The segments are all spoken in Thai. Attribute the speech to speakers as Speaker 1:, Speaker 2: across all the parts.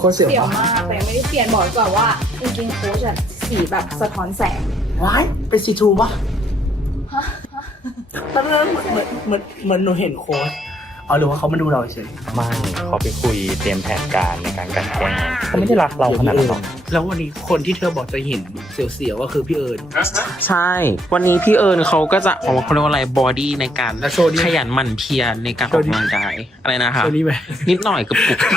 Speaker 1: ตรเสียว
Speaker 2: เสียวมากแต่ยังไม่ได้เปลี่ยนบอกก่อนว่ากางเกงโค้ชอะสีแบบสะท้อนแสง
Speaker 1: ว้ายเป็นซีทูปะ
Speaker 2: ฮะ
Speaker 1: ตอนนั้นเหมือนหนูเห็นโค้ชเอาหรือว่าเขามาดูเราเฉย
Speaker 3: ไม่เขาไปคุยเตรียมแผนการในการกลั่นแกล้งเขาไม่ได้รักเราขนาดนั้นหรอก
Speaker 1: แล้ววันนี้คนที่เธอบอกจะเห็นเสียวๆก็คือพี่เอิญ
Speaker 4: ใช่ วันนี้พี่เอิญเขาก็จะออกมาเขาเรียกว่าอะไรบอดี้ในการ
Speaker 1: แล้วโชว์ดิ
Speaker 4: ขยันหมั่นเพียรในการออกกำลังกายอะไรนะคะ
Speaker 1: ตัวนี้ไหม
Speaker 4: นิดหน่อยกับปุก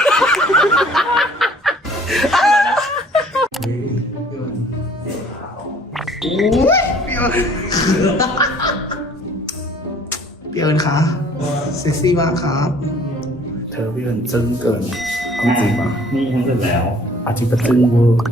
Speaker 1: พี่เอิญคะเซ็กซี่มากครับ เธอพี่เอิญซึ้งเกินจริงปะ
Speaker 3: นี่ทั้งสุดแล้ว
Speaker 1: อาทิตย์ประตึงเวอร์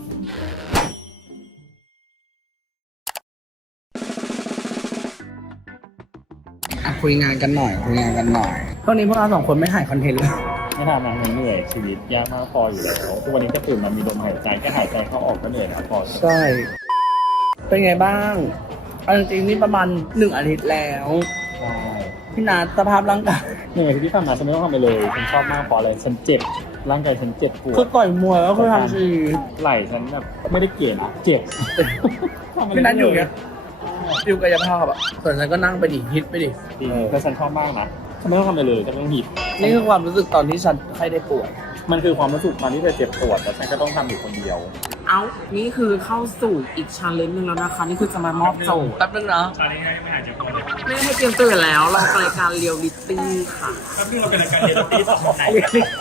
Speaker 1: คุยงานกันหน่อยตอนนี้พวกเราสองคนไม่ถ่ายคอนเทนต์เลย
Speaker 3: ไม่ทำงานเหนื่อยชีวิตยากมากพออยู่แล้วทุกวันนี้ก็ตื่นมามีลมหายใจแค่หายใจเข้าออกก็เหนื่อยแล้วพอ
Speaker 1: ใช่ เป็นไงบ้างเอาจริงๆนี่ประมาณ1 อาทิตย์แล้ว
Speaker 3: ใช่
Speaker 1: พี่นาสภาพร่างกาย
Speaker 3: เหนื่อยที่ผ่านมาฉันไม่ต้องทำไปเลยฉันชอบมากเพราะอะไรฉันเจ็บร่างกายฉันเจ็บปว
Speaker 1: คือ
Speaker 3: ด
Speaker 1: ต่อยมวยแล้วคือทำชี
Speaker 3: ไหล่ฉันแบบไม่ได้เกลียดนะเจ็บ
Speaker 1: พี่นัทอยู่เนี้ยอยู่กายภาพอ่ะส่วนฉันก็นั่งไปดิฮิตไปดิ
Speaker 3: จริงแล้วฉันชอบมากนะฉันไม่ต้องทำอะไรเลยฉันไม่ต้องหิด
Speaker 1: นี่คือความรู้สึกตอนที่ฉันใครได้ป่วย
Speaker 3: มันคือความรู้สึกตอนที่เธอเจ็บปวดแล้วฉันก็ต้องทำอยู่คนเดียว
Speaker 4: เอานี่คือเข้าสู่อีกชันเลนจ์หนึงแล้วนะคะ นี่คือจะมามอบโจทย์
Speaker 1: แป๊บนึงนะ
Speaker 3: ตอนนี้ไม่หายเจ็บปวดเลย
Speaker 4: ไม่ให้เตรียมตัวแล้ว เรารายการเรียลลิตี้ค่ะ
Speaker 3: แป๊บนึงเราเป็นรายการเรียลลิตี้สองไทย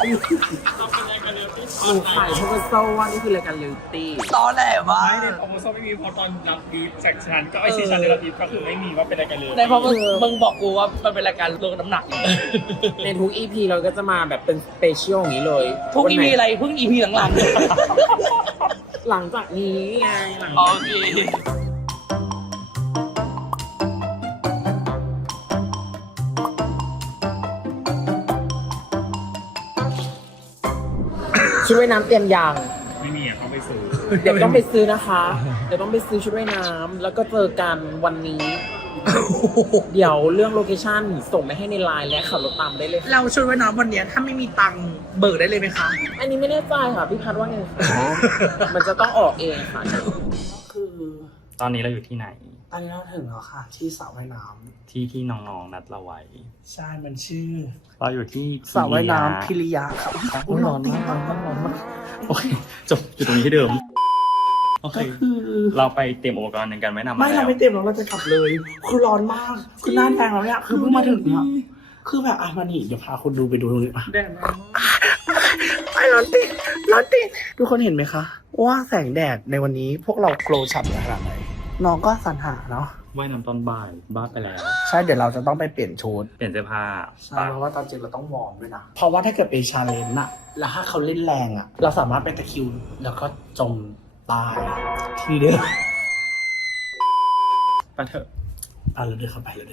Speaker 4: หนูขายโชกุโซว่านี่คือรายการเรียลลิตี้
Speaker 1: ตอนแหลวะ
Speaker 3: ไม่ในโปรโมชั่นไม่มีเพราะตอนรับบีฟจากฉันก็ไอซีชันเดลบีฟก็คือไม่มีว่าเป็นรายการเลย
Speaker 1: ในเพราะมึงบอกกูว่ามันเป็นรายการลงน้ำหนัก
Speaker 4: ในทุก EP เราก็จะมาแบบเป็นสเปเชียลอย่างนี้เลย
Speaker 1: ทุก
Speaker 4: วัน
Speaker 1: อี
Speaker 4: ไหน
Speaker 1: พีอะไรเพิ่งอีพีหลัง
Speaker 4: หลังจากนี้ไงหลัง
Speaker 1: ๆโอเค
Speaker 4: ชุดว่ายน้ำเตรียมยาง
Speaker 3: ไม่มีอ่ะเขาไปซื้อ
Speaker 4: เดี๋ยวต้องไปซื้อนะคะ เดี๋ยวต้องไปซื้อชุดว่ายน้ำแล้วก็เจอกันวันนี้ เดี๋ยวเรื่องโลเคชั่นส่งไปให้ในไลน์และขับรถตามได้เลยค่ะ
Speaker 1: เราช่วยไว้น้ำวันเนี้ยถ้าไม่มีตังค์เบิกได้เลยไหมคะ
Speaker 4: อันนี้ไม่แน่ใจค่ะพี่พัดว่าไงคะมันจะต้องออกเองค่ะ
Speaker 1: คือ
Speaker 3: ตอนนี้เราอยู่ที่ไหน
Speaker 1: ตอนนี้เราถึงแล้วค่ะ ที่สระว่ายน้
Speaker 3: ที่น้องๆนัดเราไว้
Speaker 1: ำใช่มันชื่อ
Speaker 3: เราอยู่ที่
Speaker 1: สระว่ายน้ำพิริยาครับ
Speaker 3: อุ๊ยร้อนมากร้อนมากโอเคจบอยู่ตรงนี้ที่เดิมโอเค
Speaker 1: ก็คือ
Speaker 3: เราไปเตรียมอุปกรณ์ในการไว้นำ
Speaker 1: ไม่
Speaker 3: แล้
Speaker 1: เรา
Speaker 3: ว
Speaker 1: ไม่เต็มหรอกเราจะกลับเลย คือร้อนมาก คือหน้าแดงแล้วเนี่ยคือเพิ่งมาถึงเนี่ยคือแบบอ่ะมานี่เดี๋ยวพาคนดูไปดูตรงนี้ป่ะ
Speaker 3: แดดมาก
Speaker 1: ไอ้ร้อนติทุกคนเห็นไหมคะ ว่าแสงแดดในวันนี้พวกเราโกลว์ฉ่ำขนาดไหนน้องก็สรรหาเนาะ
Speaker 3: ว่ายน้ำตอนบ่ายบ้าไปแล้ว
Speaker 1: ใช่เดี๋ยวเราจะต้องไปเปลี่ยนชุด
Speaker 3: เปลี่ยนเสื้อผ้า
Speaker 1: ใช่เพราะว่าตอนจริงเราต้องวอร์มด้วยนะ เพราะว่าถ้าเกิดเป็นชาเลนจ์อะแล้วถ้าเขาเล่นแรงอะเราสามารถไปตะคริวแล้วก็จมตายทีเดียว
Speaker 3: ไปเถอะ
Speaker 1: เอาเลยเดินเข้าไปเลย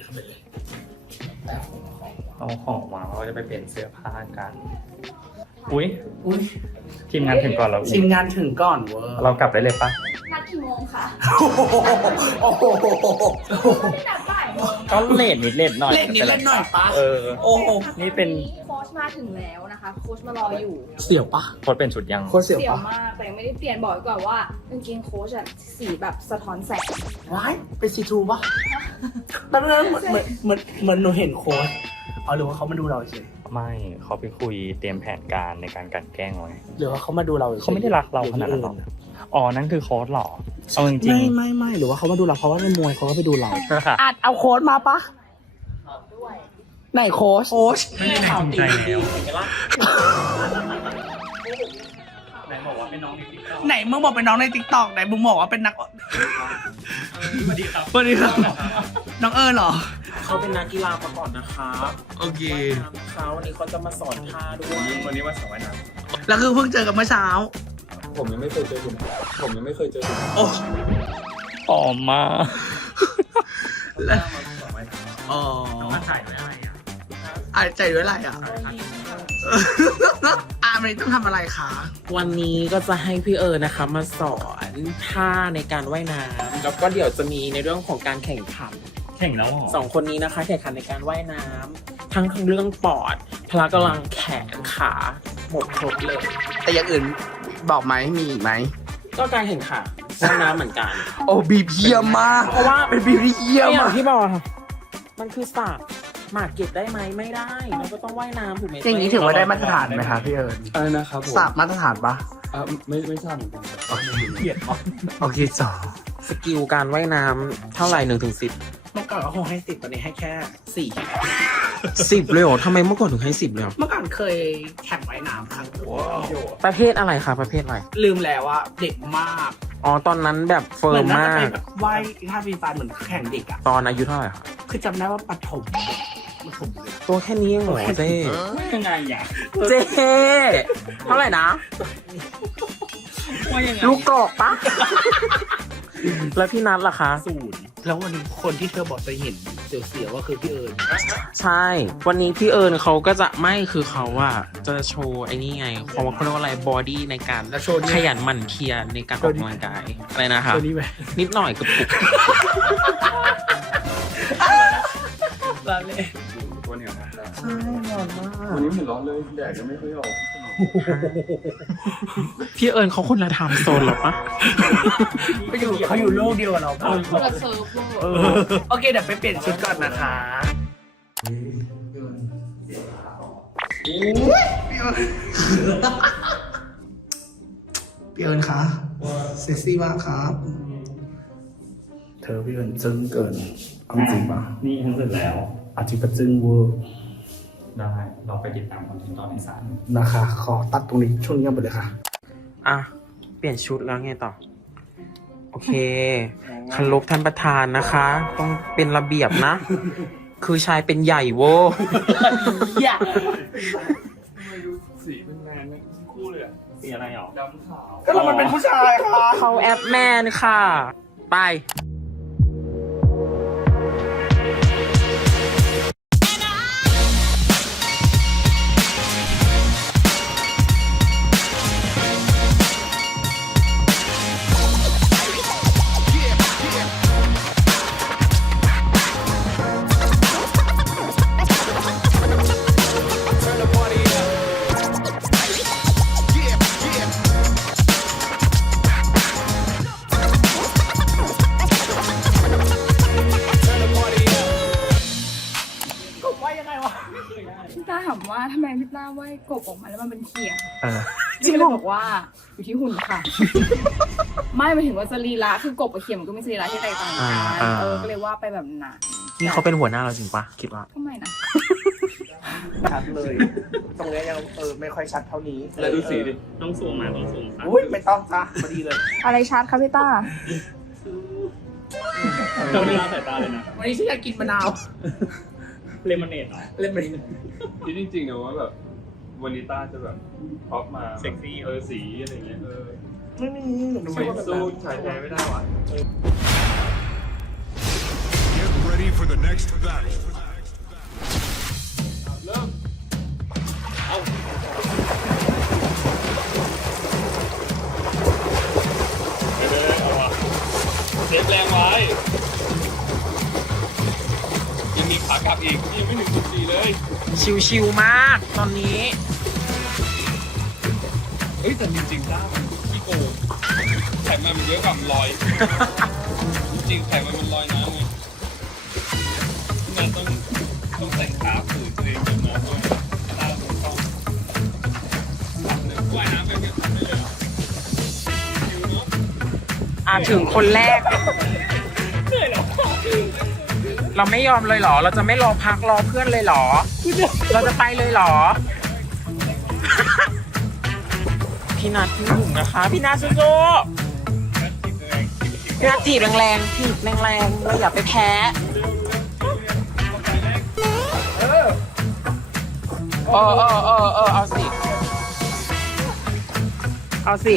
Speaker 3: เอาของมาเราจะไปเปลี่ยนเสื้อผ้ากัน อุ้ย
Speaker 1: อุ้ย
Speaker 3: ทีมงานถึงก่อนเราอี
Speaker 1: ที
Speaker 3: ก
Speaker 1: มงานถึงก่อนเวอร์
Speaker 3: เรากลับได้เลยปะ
Speaker 2: นัดกี่โมงคะ
Speaker 1: โอ้โห
Speaker 2: ไม่นัดบ่ายโมง
Speaker 3: ก็เลทนิดเลทหน่อย
Speaker 1: เล่นนิดเล่นหน่อยปะ
Speaker 3: เออ
Speaker 1: โอ้โห
Speaker 3: นี่เป็น
Speaker 2: โค้ชมาถึงแล้วนะคะ โค้ชมารออยู่
Speaker 1: เสียวปะ
Speaker 3: โค้ดเป็นชุดยัง
Speaker 1: โคตรเสียว
Speaker 2: เสียว
Speaker 1: ปะ
Speaker 2: มากแต่ยังไม่ได้เปลี่ยนบอกก่อนว่ากางเกงโค้ชอะสีแบบสะท้อนแสง
Speaker 1: ว้ายเป็นซีทูปะตอนนั้นเหมือนหนูเห็นโค้ชเอาหรือว่าเขามาดูเราเฉย
Speaker 3: ไม่เขาไปคุยเตรียมแผนการในการกลั่นแกล้งไว้
Speaker 1: หรือว่าเขามาดูเราฉย
Speaker 3: เขาไม่ได้รักเราขนาดนั้นหรอกอ๋อนั่นคือโค้ดเหรอเอาจริง
Speaker 1: ไม่หรือว่าเขามาดูเราเพราะว่าในมวยเขาก็ไปดูเรา
Speaker 3: ๆค่ะ
Speaker 1: อาจเอาโค้ชมาปะไหนโค้ช
Speaker 3: ไม่ได้ในจริงใจแล้วไหนบอกว่าเป็นน้องในติ๊กต็อก
Speaker 1: ไหนมึงบอกเป็นน้องในติ๊กต็อกไหนมึงบอกว่าเป็นนัก
Speaker 3: สวัสดีครับ
Speaker 1: สวัสดีครับน้องเอิญเหรอ
Speaker 4: เขาเป็นนักกีฬามาก่อนนะคะ
Speaker 1: โอเค
Speaker 4: เขาวันนี้เขาจะมาสอนท่าด้วย
Speaker 3: วันนี้ว่าสองวันนะ
Speaker 1: แล้วคือเพิ่งเจอกันเมื่อเช้า
Speaker 3: ผมยังไม่เคยเจอคุณผมยังไม่เคยเจอคุณ
Speaker 1: โอ้
Speaker 3: หอมมาก
Speaker 1: แล้วอ๋อ
Speaker 3: มาถ่ายด้วยอะไรอ่ะ
Speaker 1: อาใจด้วยอะไรอ่ะวันนี้ต้องทำอะไรคะ
Speaker 4: วันนี้ก็จะให้พี่เอิญนะคะ มาสอนท่าในการว่ายน้ำแล้วก็เดี๋ยวจะมีในเรื่องของการแข่งขัน
Speaker 3: แข่งแล้วเหรอ
Speaker 4: สองคนนี้นะคะแข่งขันในการว่ายน้ำทั้งเรื่องปอดพละกำลังแขนขาหมดครบเลย
Speaker 1: แต่อย่างอื่นบอกไหมมีอีกไหม
Speaker 4: ก็การแข่งขันว่ายน้ำเหมือนกัน
Speaker 1: โอ้บีบเยี่ยมมาก
Speaker 4: เพราะว่า
Speaker 1: เป็นบีบที่เยี่ยม
Speaker 4: ก็อย่าม
Speaker 1: าง ก
Speaker 4: ที่บอกค่ะมันคือสระหมากเก็บได้ไหมไม่ได้เราก็ต้องว่ายน้ำถูกไหม
Speaker 1: อย่างนี้ถือว่าได้มาตรฐานไหมคะพี่เอิญ
Speaker 3: อะไรนะครับผม
Speaker 1: สอบมาตรฐานปะ
Speaker 3: ไม่ทราบเหมือนกันครับเกลียดมาก
Speaker 1: โอเคจ้ะ
Speaker 4: สกิลการว่ายน้ำเท่าไหร่1 ถึง 10
Speaker 1: เมื่อก่อนก็คงให้10ตอนนี้ให้แค่
Speaker 4: 10เลยเหรอทำไมเมื่อก่อนถึงให้10เลยเหรอ
Speaker 1: 4เมื่อก่อนเคยแข่งว่ายน้ำครั้งหนึ่ง
Speaker 4: ประเภทอะไรคะประเภทอะไร
Speaker 1: ลืมแล้วว่าเด็กมาก
Speaker 4: อ๋อตอนนั้นแบบเฟิ
Speaker 1: เหมื
Speaker 4: ร์
Speaker 1: อ
Speaker 4: ม
Speaker 1: นน่าจะ
Speaker 4: มา
Speaker 1: เป็
Speaker 4: ก
Speaker 1: นแบบว่ายท่าฟรีสไตล์เหมือนแข่งเด็กอ่ะ
Speaker 4: ตอนอายุเท่าไหร่คะ
Speaker 1: คือจำได้ว่าปฐมเลย
Speaker 4: ตัวแค่นี้เองเหรอเจ๊
Speaker 3: ยังไงอ่ะ
Speaker 4: เจ๊เท่าไหร่นะ
Speaker 3: ว่ายังไง
Speaker 4: ลูกกรอกปะ แล้วพี่นัทล่ะคะ
Speaker 3: 0
Speaker 1: แล้ววันนี้คนที่เธอบอกจะเห็นเสียวๆก็คือพี่เอิญ
Speaker 4: ใช่ วันนี้พี่เอิญเขาก็จะไม่คือเขาอะจะโชว์ไอ้นี่ไงเขาเรียกว่าอะไรบอดี้ในการ
Speaker 1: แล้วโชว์นี้
Speaker 4: ขยันหมั่นเพียรในการออกกำลังกายอะไรนะคะ
Speaker 1: ตัวนี้ไหม
Speaker 4: นิดหน่อยกระปุก
Speaker 1: ลาเล่
Speaker 3: ตัวเหนียวมาก
Speaker 4: ใช่หอนมาก
Speaker 3: วันนี้ไม่ร้อนเลยแดดก็ไม่ค่อยออก
Speaker 4: พี่เอิญเขาคนละไทม์โซนหรอปะ
Speaker 1: เขาอยู่โลกเดียวกับเราปะ
Speaker 2: คนละเซิร์ฟเวอร์
Speaker 1: โอเคเดี๋ยวไปเปลี่ยนชุดก่อนนะคะพี่เอิญคะเซ็กซี่มากครับ เธอพี่เอิญจึ้งเกินเอาจริงปะ
Speaker 3: นี่ฉันเสร็จแล้ว
Speaker 1: อาทิตย์ก็จึ้งเวอร์
Speaker 3: ได้ เราไปติดตามคอนเทนต์ตอนในศาล
Speaker 1: นะคะ ขอตัดตรงนี้ช่วงนี้ไปเลยค่ะ
Speaker 4: อ่ะเปลี่ยนชุดแล้วไงต่อ โอเคเคารพท่านประธานนะคะ ต้องเป็นระเบียบนะ คือชายเป็นใหญ่โว้
Speaker 1: อย่า
Speaker 3: สีเป็นแมนคู่เลยอะสีอะไรหรอดำขาว
Speaker 1: ก็เรามันเป็นผู้ชายค่ะ
Speaker 4: เขาแอปแมนค่ะ ไป
Speaker 2: พี่ต้าถามว่าทำไมพี่ต้าว่ายกบออกมาแล้วมันเป็นเขียง
Speaker 1: จริง
Speaker 2: พี่
Speaker 1: เหร
Speaker 2: เล
Speaker 1: อ
Speaker 2: ยบอกว่าอยู่ที่หุ่นค่ะ ไม่หมายถึงว่าสรีระคือกบกับเขียงมันก็มีสรีระที่แตกต่างกัน ก็เลยว่าไปแบบนั้น
Speaker 4: นี่เขาเป็นหัวหน้าเราจริงปะคิดว่า
Speaker 2: ทำไมนะ
Speaker 1: ชัดเลย ตรงเนี้ยยังไม่ค่อยชัดเท่านี้
Speaker 3: แล้วดูสีดิ ต้องสูงมาต้องสูงค่ะ
Speaker 1: อุ้ยไม่ต้องจ้ะพอดีเลย
Speaker 2: อะไรชาร์จคะพี่ต้า
Speaker 3: เราไม่ละสายตาเลยนะ
Speaker 1: วันนี้ฉันอยากกินมะนาว
Speaker 3: เลมอนเนดเหรอ
Speaker 1: เล่นไปดิ
Speaker 5: คิดจริงๆนะว่าแบบวานิต้าจะแบบท็อปมา
Speaker 3: เซ็กซี่
Speaker 5: สีอะไรเงี้ย
Speaker 1: ไม่มีหนู
Speaker 5: ทำไม
Speaker 1: ไม่ชอบแบบ
Speaker 5: สู้
Speaker 1: นั้น
Speaker 5: ชายแท้ไม่ได้วะ
Speaker 6: Get ready for the next battle.
Speaker 5: เอาวะเซฟแรงไว้ยังมีขากลับอีกยังไม่ถึง14เลย
Speaker 4: ชิวๆมากตอนนี้
Speaker 5: เฮ้ยแต่จริงๆด้ามันขี้โกงไขมันมันเยอะกว่ามันลอย จริงๆไขมันมันลอยน้ำไงมันต้องใส่ขาฝืนตัวเองจมน้ำด้วยด้ามันต้องว่ายน้ำแบบนี้ทำได้เลยเหรอชิวเนาะ
Speaker 4: ถึงคนแรก เราไม่ยอมเลยเหรอ เราจะไม่รอพักรอเพื่อนเลยเหรอ เราจะไปเลยเหรอ พี่นัทพี่หุ่งนะคะ พี่นัทสู้ๆพี่นัทจีบแรงๆจีบแรงๆเราอย่าไปแพ้เอาสิ เอาสิ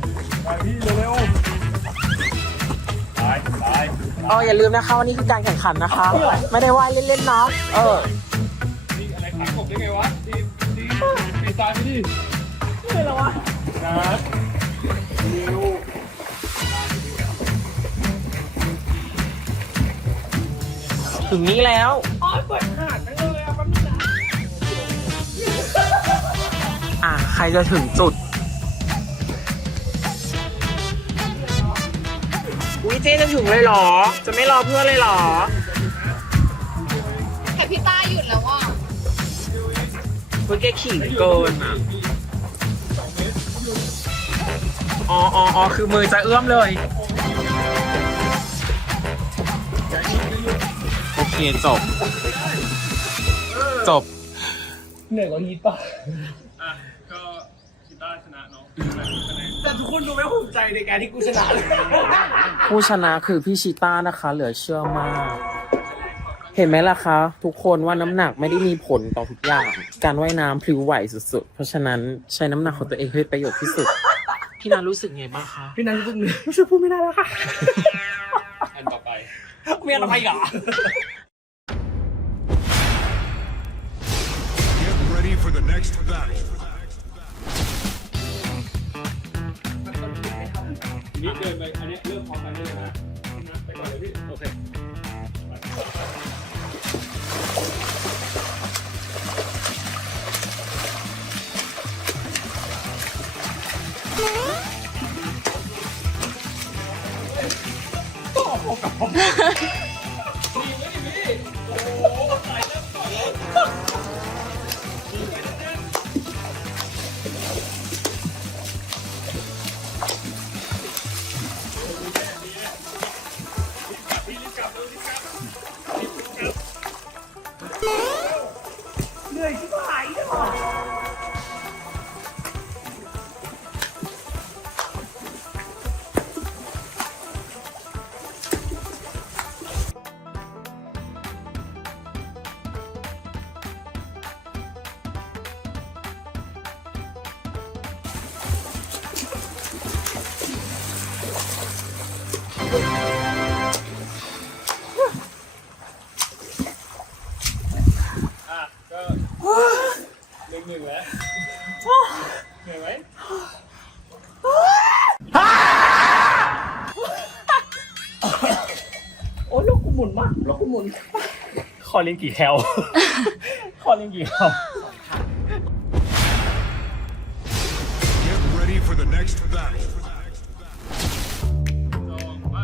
Speaker 4: อย่าลืมนะคะวันนี้คือการแข่งขันนะคะ ไม่ได้ว่ายเล่นๆเนาะ
Speaker 5: นี่อะไรขากบได้ไงวะตีตายไปดิไม่แล้ววะนะนิว
Speaker 4: ถึงนี้แล้วใครจะถึงจุดอุ้ยเจ๊จะถึงเลยเหรอ จะไม่รอเพื่อนเลยเหรอ
Speaker 2: แต่พี่ต้าหยุดแล้วว่ะ
Speaker 4: เพื่อแกขี่เกินอ่ะอ๋อคือมือจะเอื้อมเลย โอเคจบ
Speaker 1: เหนื่อยกว่าฮีป่ะ
Speaker 5: อ่ะก็ชิต้าชนะเนาะ
Speaker 1: แต่ทุกคนดูไม่ภูมิใจในการที่กูชนะเลย
Speaker 4: ผู้ชนะคือพี่ชิต้านะคะ เหลือเชื่อมาก เห็นไหมล่ะคะ ทุกคนว่าน้ำหนักไม่ได้มีผลต่อทุกอย่าง การว่ายน้ำพลิ้วไหวสุดๆ เพราะฉะนั้นใช้น้ำหนักของตัวเองให้ประโยชน์ที่สุด พี่นารู้สึกไงบ้างคะ
Speaker 1: พี่นันรู้สึกเหนื่อยรู้สึกพูดไม่ได้แล้วค่ะ
Speaker 5: อันต่อไป
Speaker 1: เมียเราไปเหรอ
Speaker 6: Get ready for the next battle.
Speaker 5: นี่เดินไปอันนี้เริ่มพร้อมกันเลยนะไปก่อนเลยพี่โอเค อ่ะก็หนึ่งแล้วเหนื่อยไหม
Speaker 1: โอ้ยลูกกูหมุนมากลูกกูหมุน
Speaker 3: คอเล่นกี่แคล คอเล่นกี่แคล
Speaker 6: Get ready for the next battle.
Speaker 5: ไป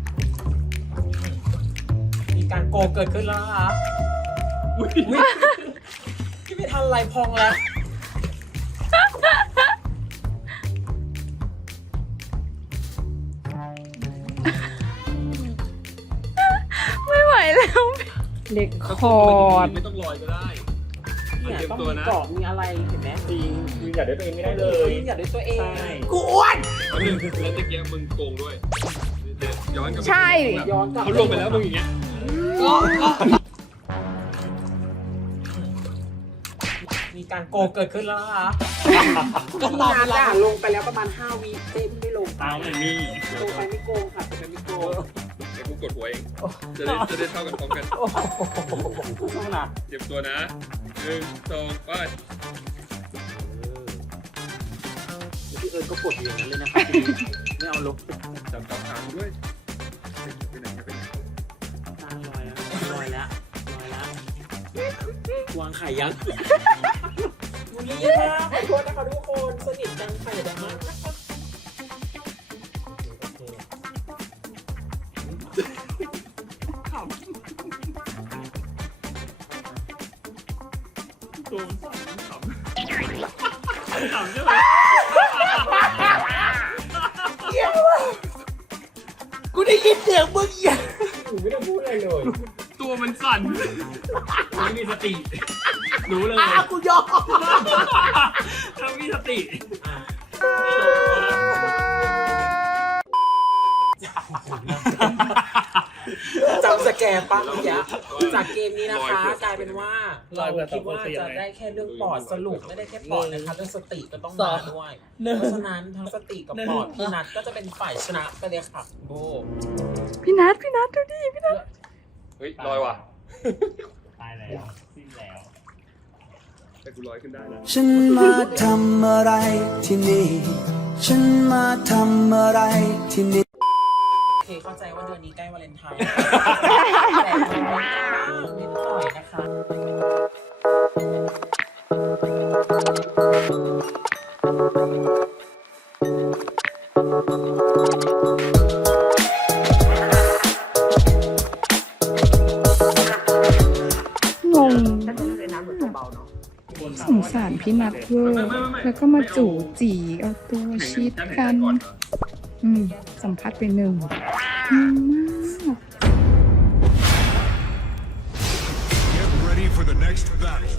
Speaker 4: มีการโกเกิดขึ้นแล้วนะคะอุ๊ยที่ไม่ทันไรพองแล้ว
Speaker 2: ไม่ไหวแล้วเล็กคอร์ด
Speaker 5: ไม่ต้องลอยก็ได้
Speaker 4: เนี่ย
Speaker 5: เตรียม
Speaker 4: ต้อง
Speaker 5: ตัว
Speaker 4: มี
Speaker 5: นะ
Speaker 4: เกาะมีอะไรเห็นไหม
Speaker 3: จริงยืนหยัดด้วยตัวเองไม่ได้เลย
Speaker 4: ยืนหยัดด้วยตัวเอง
Speaker 3: ใช่
Speaker 4: กูอ้วน
Speaker 5: แล้วหนึ่งแล้วตะเกียบมึงโกงด้วยเดี๋ยวย้อนกลับไป
Speaker 2: ใช่
Speaker 4: ย้อนกลับ
Speaker 5: เขาลงไปแล้วมึงอย่างเงี้ย
Speaker 4: มีการโกเกิดขึ้นแล้วนะคะก็นานจ้ะลงไปแล้วประมาณ5 วิเต้นไม่ลง
Speaker 3: ตามเลยนี่
Speaker 4: ลงไปไม่โกงค่ะลงไปไม่โกง
Speaker 5: เดี๋ยวกูกดหัวเอง จะได้เท่ากันพร้อมกัน
Speaker 4: ต้องนะ
Speaker 5: เตรียมตัวนะ1 2 ไป
Speaker 4: พี่เอิญก็กดอย่างนั้นเลยนะคะไม่เอาลง
Speaker 5: จับขาด้วยไปไหนไปไหน
Speaker 4: ตาลอยแล้วลอยแล้ววางไข่ยังมูลี่ค่ะขอโทษนะคะทุกคนสนิทกันค่ะอย่าดราม่านะคะกูได้ยินเสียงมึงอย่างหนูไม่ได้พูดอะไรเลย
Speaker 5: ตัวมันสั่นไม่มีสติรู้เลย
Speaker 4: กูยอม
Speaker 5: ถ้ามีสติ
Speaker 4: จำสแกนปั๊บเนี้ยจากเกมนี้นะคะกลายเป็นว่าเราคิดว่าจะได้แค่เรื่องปอดสรุปไม่ได้แค่ปอดนะคะเรื่องสติก็ต้องมาด้วยเพราะฉะนั้นทั้งสติกับปอดพี่นัทก็จะเป็นฝ่ายชนะไปเลยค่ะโบ
Speaker 2: พี่นัทดูดิพี่นัท
Speaker 5: เฮ้ยลอยว่ะ
Speaker 3: ตายแล้วสิ้นแล้ว
Speaker 5: แต่กูลอยขึ้นได้นะ
Speaker 7: ฉันมาทำอะไรที่นี่ ฉันมาทำอะไรที่นี่
Speaker 4: โอเคเข้าใจว่าเดือนนี้ใกล้วาเลนไทน์แต่มันมีนิดหน่อยนะคะ
Speaker 2: งงสงสารพี่นัทเวอร์แล้วก็มาจู่จีเอาตัวชิดกัน สัมผัสไปหนึ่งมาก
Speaker 6: Get ready for the next battle.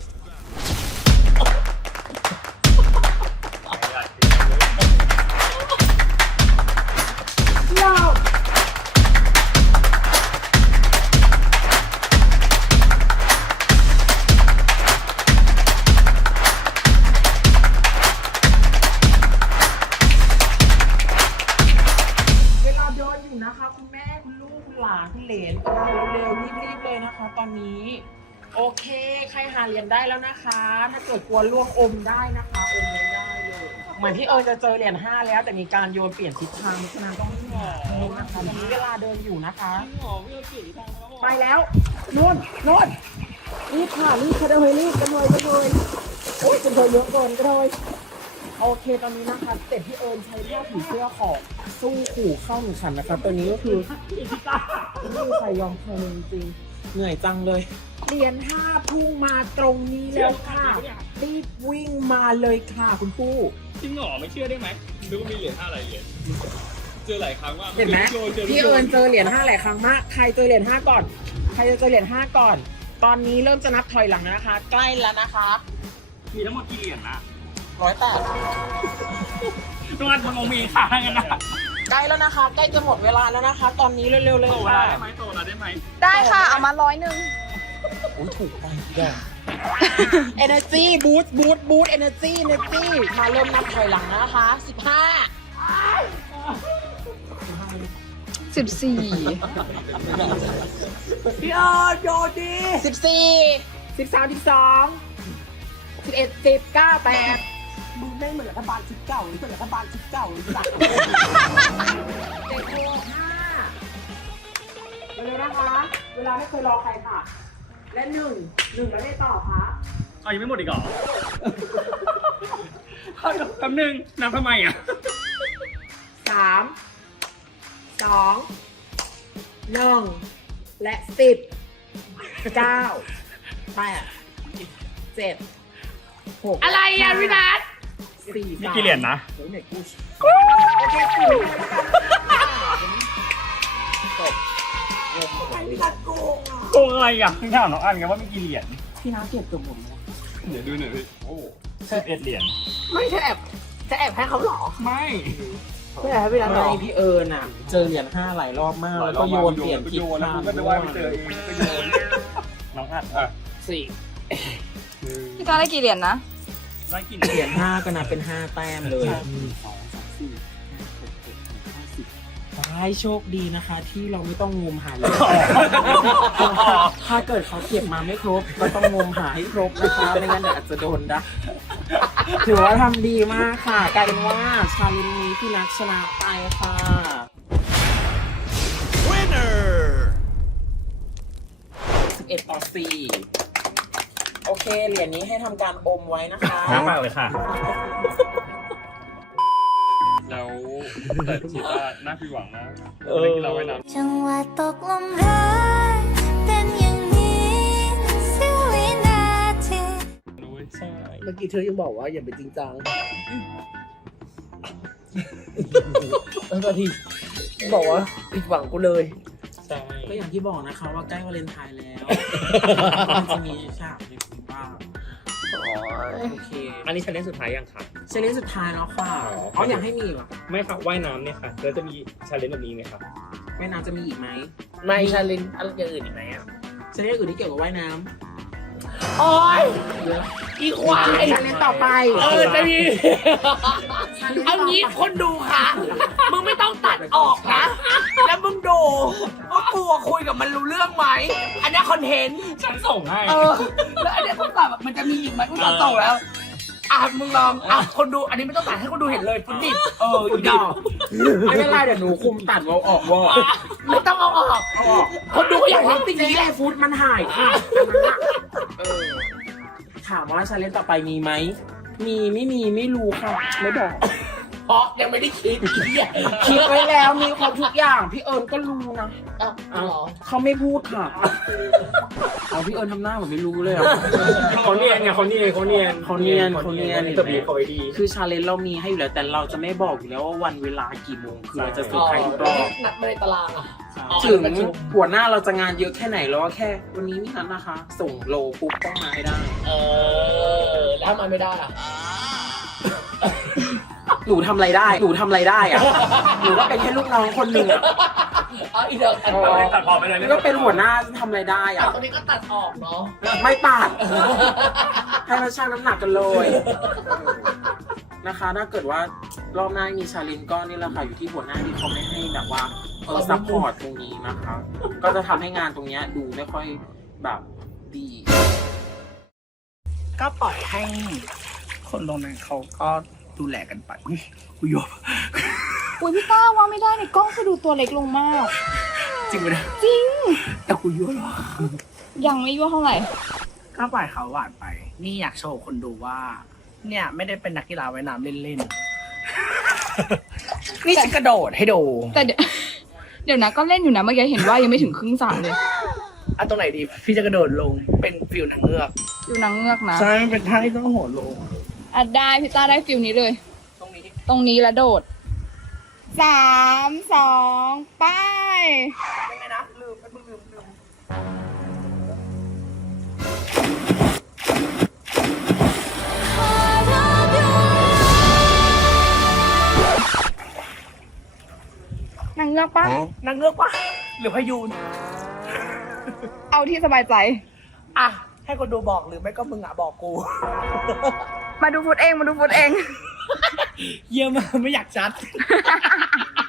Speaker 4: เวลาเดินอยู่นะคะคุณแม่คุณลูกคุณหลานคุณเหลนเร็วๆรีบๆเลยนะคะ ตอนนี้ โอเค ใครหาเหรียญได้แล้วนะคะ ถ้าเกิดกลัวล่วงอมได้นะคะอมไม่ได้เลยเหมือนพี่เอิญจะเจอเหรียญ5แล้วแต่มีการโยนเปลี่ยนทิศทางฉะนั้นต้องหอนะคะตอนนี้เวลาเดินอยู่นะคะ ไปแล้วนู่นรีบค่ะรีบกันเลยกันเลยโอ้ยกันเลยเยอะเกินกันเลยโอเคตอนนี้นะคะเสร็จพี่เอิญใช้ผ้าผีเสื้อของสู้ขู่เข้าหนึ่งขันนะคะตัวนี้ก็คือไม่มีใครยอมใครเลยจริงๆเหนื่อยจังเลยเหรียญ5พุ่งมาตรงนี้แล้วค่ะรีบวิ่งมาเลยค่ะคุณปู่
Speaker 5: จริงเหรอไม่เชื่อได้ไหมดูว่ามีเหรียญ5อะไรเหรียญเจอหลายครั้งมาก
Speaker 4: เห็นไหมพี่เอิญเจอเหรียญ5หลายครั้งมากใครเจอเหรียญ5ก่อนใครจะเจอเหรียญ5ก่อนตอนนี้เริ่มจะนับถอยหลังแล้วนะคะ ใกล้แล้วนะคะ
Speaker 5: มีทั้งหมดกี่เหรียญนะ
Speaker 4: 108
Speaker 5: ตรงนั้นมันมีค้างกันนะ
Speaker 4: ใกล้แล้วนะคะใกล้จะหมดเวลาแล้วนะคะ ตอนนี้เร็วๆเลย
Speaker 5: โต
Speaker 4: ค่ะ
Speaker 5: ได้ไหมโตได้ไหม
Speaker 2: ได้ค่ะ เอามา100
Speaker 4: อุ้ยถูกไปแก Energy boost Energy มาเริ่มนับถอยหลังนะคะ15
Speaker 2: 14
Speaker 4: พี่เอิญโยนดี14 13 12 11 10 9 8มึงไม่เหมือนรัฐบาลชุดเก่าหรือเป็นรัฐบาลชุดเก่าหรือเปล่า7 6 5เร็วๆนะคะ เวลาไม่เคยรอใครค่ะ และ1แล้วได้ต่อคะ
Speaker 5: เอายังไม่หมดอีกเหรอแป๊บนึงนับทำไมอ่ะ
Speaker 4: 3 2 1 และ 10 9 8 7 6
Speaker 2: อะไรอ่ะพี่นัท
Speaker 4: 4
Speaker 5: มีกี่เหรียญนะ
Speaker 4: โอเค4แล้วกันจบ
Speaker 5: โกงอะไรอ่ะพี่ถามน้องอันกันว่ามีกี่เหรียญ
Speaker 4: พี่น้าเก็บเกือบหมดแล้ว
Speaker 5: เดี๋ยวดูหน่อยพี่โอ้11เหรียญ
Speaker 4: ไม่จะแอบให้เขาหรอ
Speaker 5: ไม่
Speaker 4: ไม่ให้พี่นัทไม่พี่เอิญอ่ะ เจอเหรียญ5หลายรอบมากแล้วก็โยนเปลี่ยนทิศทาง
Speaker 5: ก็จะว่าไปเจอเองก็โยนน้องอัด
Speaker 2: พี่ตาได้กี่เหรียญนะ
Speaker 5: ได้กี่
Speaker 4: เหรียญ5ก็นับเป็น5แต้มเลยให้โชคดีนะคะ ที่เราไม่ต้องงมหาเลยถ้าเกิดเขาเก็บมาไม่ครบก็ต้องงมหาให้ครบนะคะไม่งั้นเดี๋ยวอาจจะโดนนะถือว่าทำดีมากค่ะกลายเป็นว่าชาเลนจ์นี้พี่นัทชนะไปค่ะ
Speaker 6: Winner!
Speaker 4: 11 ต่อ 4 โอเค เหรียญนี้ให้ทำการอมไว้นะคะ
Speaker 5: น้ำมากเลยค่ะ แล้วแต่คิดว่าน่าผิดหวังนะเล่นกีฬาว่ายน้ำ
Speaker 8: จังหวะตกลมรักเป็นอย่างนี้เสี้ยววินาที
Speaker 5: ด้วยใช่
Speaker 4: เมื่อกี้เธอยังบอกว่าอย่าไปจริงจังบางทีบอกว่าผิดหวังกูเลย
Speaker 5: ใช่
Speaker 4: ก็อย่างที่บอกนะคะว่าใกล้วาเลนไทน์แล้วมันจะมีฉากในคุณบ้างโอเค
Speaker 5: อันนี้ฉันเล่นสุดท้ายยังค่ะ
Speaker 4: เชลเลนสุดท้ายแล้วค่ะอ๋ออยากให้มีเหรอ
Speaker 5: ไม่ค่ะว่ายน้ำเนี่ยค่ะแล้วจะมีชาเลนจ์แบบนี้ไหมครับ
Speaker 4: ว่ายน้ำจะมีอีกไหม
Speaker 1: ไม่ชาเลนอะไรอย่างอื่นอีกไหมอ่ะ
Speaker 4: เชลเลนอื่นที่เกี่ยวกับว่ายน้ำ
Speaker 1: โอ้ยอีควาย
Speaker 4: เชลเลนต่อไป
Speaker 1: จะมีเอางี้คนดูค่ะ มึงไม่ต้องตัดออกนะ แล้วมึงดูว่ากูอะคุยกับมันรู้เรื่องไหม อันนี้คอนเทนต์
Speaker 5: ฉันส่งให้
Speaker 1: แล้วอันนี้กูตัดแบบมันจะมีอีกไหมกูตัดต่อแล้ว มึงลองคนดู อันนี้ไม่ต้องตัดให้คนดูเห็นเลยฟุตดิบ
Speaker 4: คุณดอกไม่เป็นไรเดี๋ยวหนูคุมตัดเอาออกวอ
Speaker 1: ไม่ต้องเอาออก คนดูก็อยากเห็นสิ่ง
Speaker 4: นี่
Speaker 1: นี้
Speaker 4: แห
Speaker 1: แห
Speaker 4: ละ
Speaker 1: ละ
Speaker 4: ฟูดมันหายค่ะถามว่าชาเลนจ์ต่อไปมีไหม มีไม่มีไม่รู้ค่ะ ไม่บอก
Speaker 1: เพราะยังไม่ได้คิดเหี้ย
Speaker 4: คิดไว้แล้วมีครบทุกอย่างพี่เอิญก็รู้นะ
Speaker 1: อ้าวเหรอ
Speaker 4: เขาไม่พูดค่ะเอาพี่เอิญทำหน้าเหมือนไม่รู้เลยอ่ะ
Speaker 3: เขาเนียนไงเขาเนียน
Speaker 4: เขาเนียน
Speaker 3: ตบดีเขาไว้ดี
Speaker 4: คือชาเลนจ์เรามีให้อยู่แล้วแต่เราจะไม่บอกอยู่แล้วว่าวันเวลากี่โมงคือเราจะเซอร์ไพรส์ทุกรอบ
Speaker 1: นัดมาในตารางอ่ะ
Speaker 4: ถึงหัวหน้าเราจะงานเยอะแค่ไหนแล้วว่าแค่วันนี้นี่นัดนะคะ ส่งโลปุ๊บต้องมาให้ได้
Speaker 1: แล้วทำไมไม่ได้อ่ะ
Speaker 4: หนูทำอะไรได้อะหนูก็เป็นแค่ลูกน้องคนหนึ่งอะ
Speaker 1: เอาอีกเดี๋ยวตัด
Speaker 3: ตัดพอไปเลย
Speaker 4: หนูก็เป็นหัวหน้าทำอะไรได้อะ
Speaker 1: ตรงนี้ก็ตัดออกเนาะ
Speaker 4: ไม่ตัด ให้มาชั่งน้ำหนักกันเลยนะคะ ถ้าเกิดว่ารอบหน้ามีชาเลนจ์ก็นี่แหละค่ะอยู่ที่หัวหน้าที่เขาไม่ให้แบบว่าซัพพอร์ตตรงนี้นะคะ ก็จะทำให้งานตรงเนี้ยดูไม่ค่อยแบบดี
Speaker 1: ก็ปล่อยให้คนตรงนั้นเขาก็ดูแลกันไปกูยอม
Speaker 2: อุ้ยพี่ต้าว่าไม่ได้ในกล้องคือดูตัวเล็กลงมาก
Speaker 1: จริงไหมนะ
Speaker 2: จริง
Speaker 1: แต่กูยั่วหรอ
Speaker 2: ยังไม่ยั่วเท่าไหร่
Speaker 1: ก็ปล่อยเขาหวานไป นี่อยากโชว์คนดูว่า เนี่ยไม่ได้เป็นนักกีฬาว่ายน้ำเล่นๆ นี่จะกระโดดให้ดู
Speaker 2: แต่เดี๋ยวนะก็เล่นอยู่นะเมื่อกี้เห็นว่ายังไม่ถึงครึ่งสระเลย
Speaker 1: อ่ะตรงไหนดี พี่จะกระโดดลงเป็นฟิลหนังเงือก
Speaker 2: อยู่นางเงือกนะ
Speaker 1: ใช่มันเป็นท่าที่ต้องโหดลง
Speaker 2: อ่ะได้พี่ต้าได้ฟิลนี้เลย
Speaker 1: ตรงนี้
Speaker 2: ตรงนี้แล้วโดด 3 2 ไป
Speaker 1: ยังไงนะลืมมึงลืม
Speaker 2: นางเงือกปะ
Speaker 1: นางเงือกปะหรือพยูน
Speaker 2: เอาที่สบายใจ
Speaker 1: อ่ะให้คนดูบอกหรือไม่ก็มึงอ่ะบอกกู
Speaker 2: มาดูฟุตเอง
Speaker 1: เยี่ยมมากไม่อยากจัด